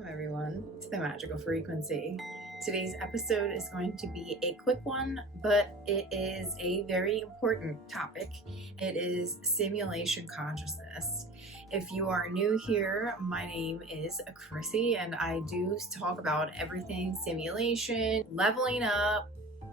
Welcome everyone to the Magical Frequency. Today's episode is going to be a quick one, but it is a very important topic. It is simulation consciousness. If you are new here, my name is Chrissy and I do talk about everything simulation, leveling up,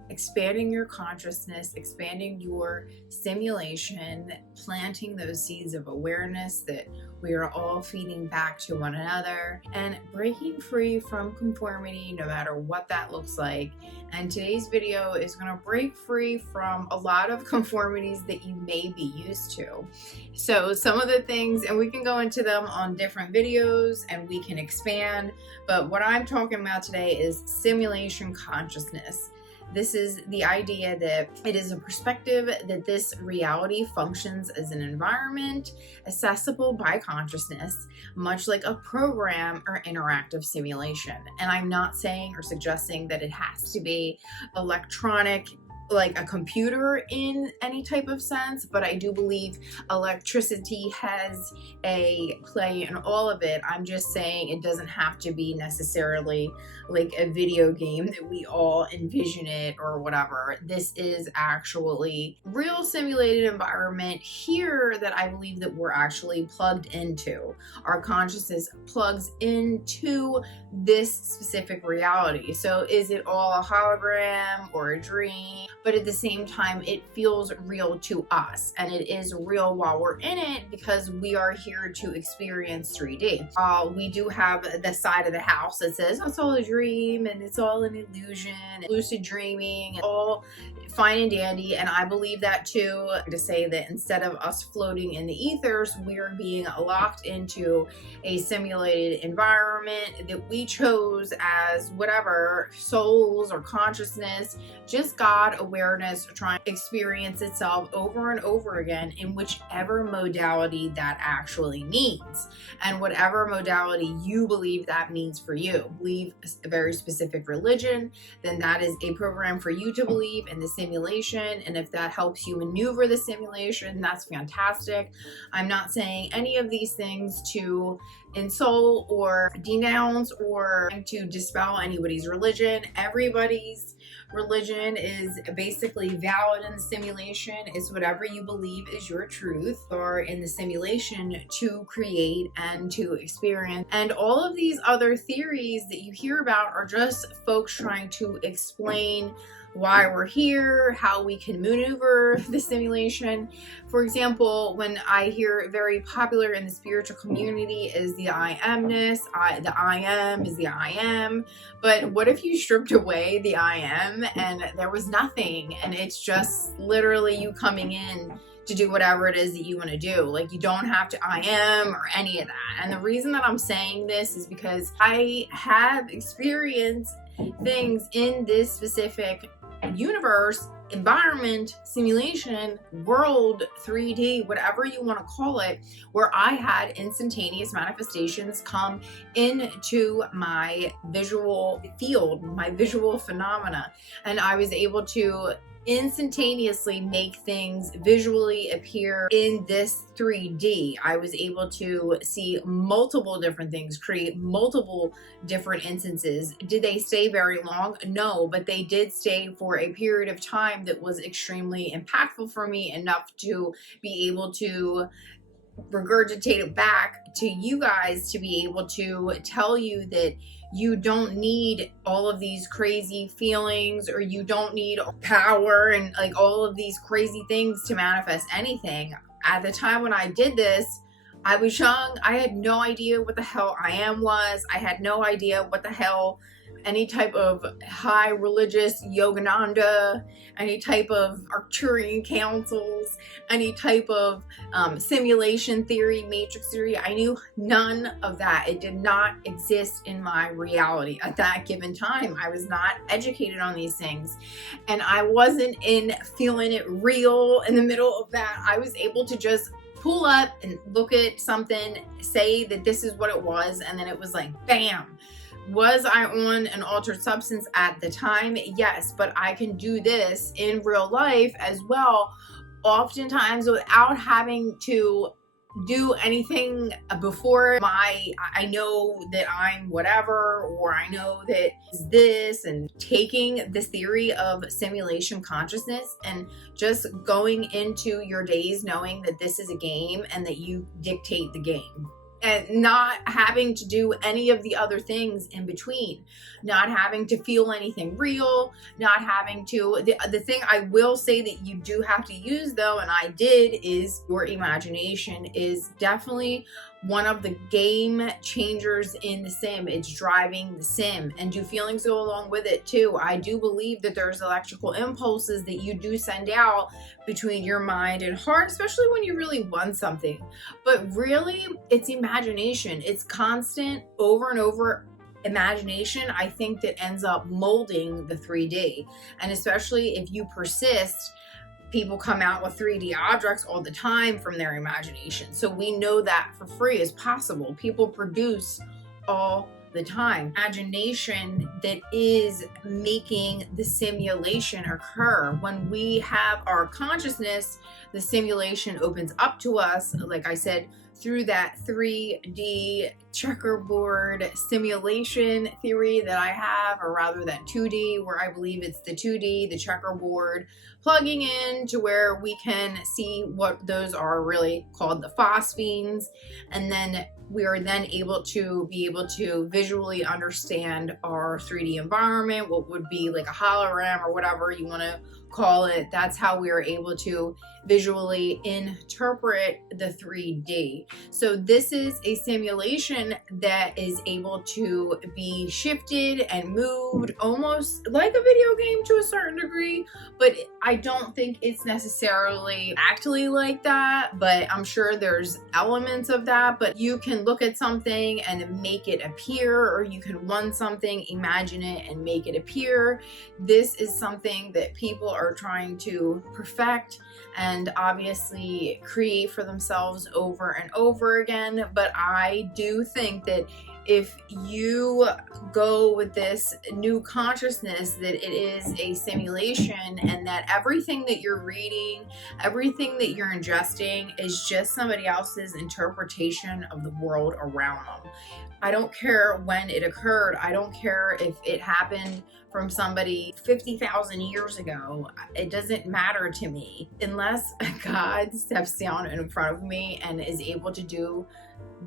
expanding your consciousness, expanding your simulation, planting those seeds of awareness that we are all feeding back to one another, and breaking free from conformity, no matter what that looks like. And today's video is going to break free from a lot of conformities that you may be used to. So some of the things, and we can go into them on different videos and we can expand, but what I'm talking about today is simulation consciousness. This is the idea that it is a perspective that this reality functions as an environment accessible by consciousness, much like a program or interactive simulation. And I'm not saying or suggesting that it has to be electronic, like a computer in any type of sense, but I do believe electricity has a play in all of it. I'm just saying it doesn't have to be necessarily like a video game that we all envision it or whatever. This is actually real simulated environment here that I believe that we're actually plugged into. Our consciousness plugs into this specific reality. So is it all a hologram or a dream? But at the same time, it feels real to us, and it is real while we're in it because we are here to experience 3D. We do have the side of the house that says, oh, it's all a dream and it's all an illusion, and lucid dreaming, and all fine and dandy, and I believe that too, to say that instead of us floating in the ethers, we're being locked into a simulated environment that we chose as whatever, souls or consciousness, just God awareness trying to experience itself over and over again in whichever modality that actually means. And whatever modality you believe that means for you, believe a very specific religion, then that is a program for you to believe in the simulation. And if that helps you maneuver the simulation, that's fantastic. I'm not saying any of these things to insult or denounce or to dispel anybody's religion. Everybody's religion is basically valid in the simulation. It's whatever you believe is your truth, or in the simulation to create and to experience. And all of these other theories that you hear about are just folks trying to explain why we're here, how we can maneuver the simulation. For example, when I hear very popular in the spiritual community is the I amness, the I am is the I am. But what if you stripped away the I am and there was nothing, and it's just literally you coming in to do whatever it is that you want to do? Like, you don't have to I am or any of that. And the reason that I'm saying this is because I have experienced things in this specific universe, environment, simulation, world, 3D, whatever you want to call it, where I had instantaneous manifestations come into my visual field, my visual phenomena, and I was able to instantaneously make things visually appear in this 3D. I was able to see multiple different things, create multiple different instances. Did they stay very long? No, but they did stay for a period of time that was extremely impactful for me, enough to be able to regurgitate it back to you guys, to be able to tell you that you don't need all of these crazy feelings, or you don't need power and like all of these crazy things to manifest anything. At the time when I did this, I was young. I had no idea what the hell I am was. I had no idea what the hell any type of high religious Yogananda, any type of Arcturian councils, any type of simulation theory, matrix theory. I knew none of that. It did not exist in my reality at that given time. I was not educated on these things, and I wasn't in feeling it real in the middle of that. I was able to just pull up and look at something, say that this is what it was, and then it was like, bam. Was I on an altered substance at the time? Yes, but I can do this in real life as well, oftentimes without having to do anything before I know that I'm whatever, or I know that is this, and taking this theory of simulation consciousness and just going into your days knowing that this is a game and that you dictate the game, and not having to do any of the other things in between, not having to feel anything real, not having to, the thing I will say that you do have to use though, and I did, is your imagination is definitely one of the game changers in the sim. It's driving the sim, and do feelings go along with it too? I do believe that there's electrical impulses that you do send out between your mind and heart, especially when you really want something. But really, it's imagination. It's constant over and over imagination, I think, that ends up molding the 3D. And especially if you persist, people come out with 3D objects all the time from their imagination. So we know that for free is possible. People produce all the time. Imagination that is making the simulation occur. When we have our consciousness, the simulation opens up to us, like I said, through that 3D checkerboard simulation theory that I have, or rather that 2D, where I believe it's the 2D, the checkerboard, plugging in to where we can see what those are really called, the phosphenes, and then we are then able to visually understand our 3D environment, what would be like a hologram or whatever you want to call it. That's how we are able to visually interpret the 3D. So this is a simulation that is able to be shifted and moved almost like a video game to a certain degree, but I don't think it's necessarily actually like that, but I'm sure there's elements of that. But you can look at something and make it appear, or you can run something, imagine it, and make it appear. This is something that people are trying to perfect and obviously create for themselves over and over again. But I do think that if you go with this new consciousness that it is a simulation, and that everything that you're reading, everything that you're ingesting is just somebody else's interpretation of the world around them. I don't care when it occurred. I don't care if it happened from somebody 50,000 years ago. It doesn't matter to me unless God steps down in front of me and is able to do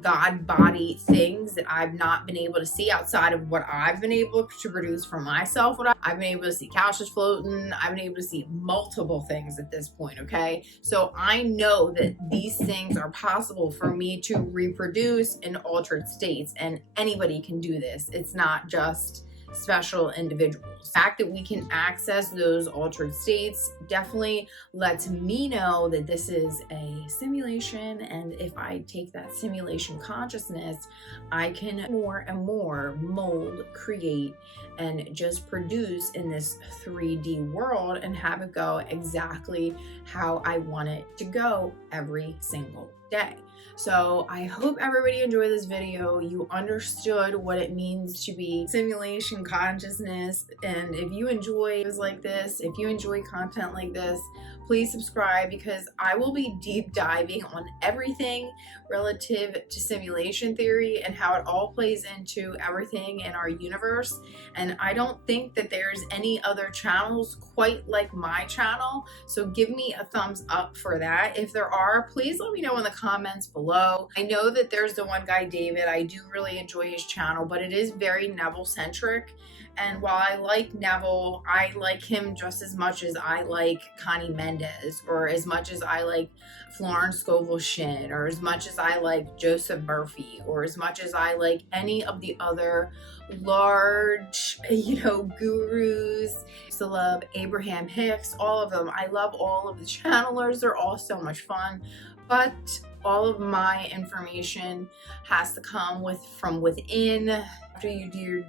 God body things that I've not been able to see outside of what I've been able to produce for myself. I've been able to see couches floating. I've been able to see multiple things at this point. Okay. So I know that these things are possible for me to reproduce in altered states, and anybody can do this. It's not just special individuals. The fact that we can access those altered states definitely lets me know that this is a simulation, and if I take that simulation consciousness, I can more and more mold, create, and just produce in this 3D world and have it go exactly how I want it to go every single day. So I hope everybody enjoyed this video. You understood what it means to be simulation consciousness. And if you enjoy videos like this, if you enjoy content like this, please subscribe, because I will be deep diving on everything relative to simulation theory and how it all plays into everything in our universe. And I don't think that there's any other channels quite like my channel. So give me a thumbs up for that. If there are, please let me know in the comments below. I know that there's the one guy, David. I do really enjoy his channel, but it is very Neville centric. And while I like Neville, I like him just as much as I like Connie Mendez, or as much as I like Florence Scovel-Shinn, or as much as I like Joseph Murphy, or as much as I like any of the other large, gurus. I used to love Abraham Hicks, all of them. I love all of the channelers. They're all so much fun. But all of my information has to come from within. After you do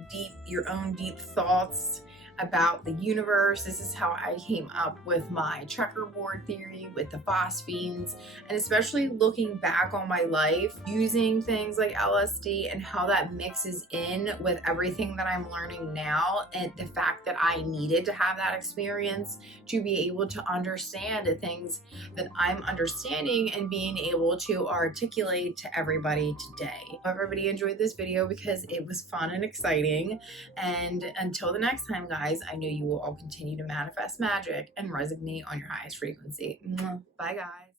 your own deep thoughts, about the universe. This is how I came up with my checkerboard theory with the phosphenes, and especially looking back on my life using things like LSD and how that mixes in with everything that I'm learning now, and the fact that I needed to have that experience to be able to understand the things that I'm understanding and being able to articulate to everybody today. Hope everybody enjoyed this video because it was fun and exciting. And until the next time, guys, I know you will all continue to manifest magic and resonate on your highest frequency. Bye, guys.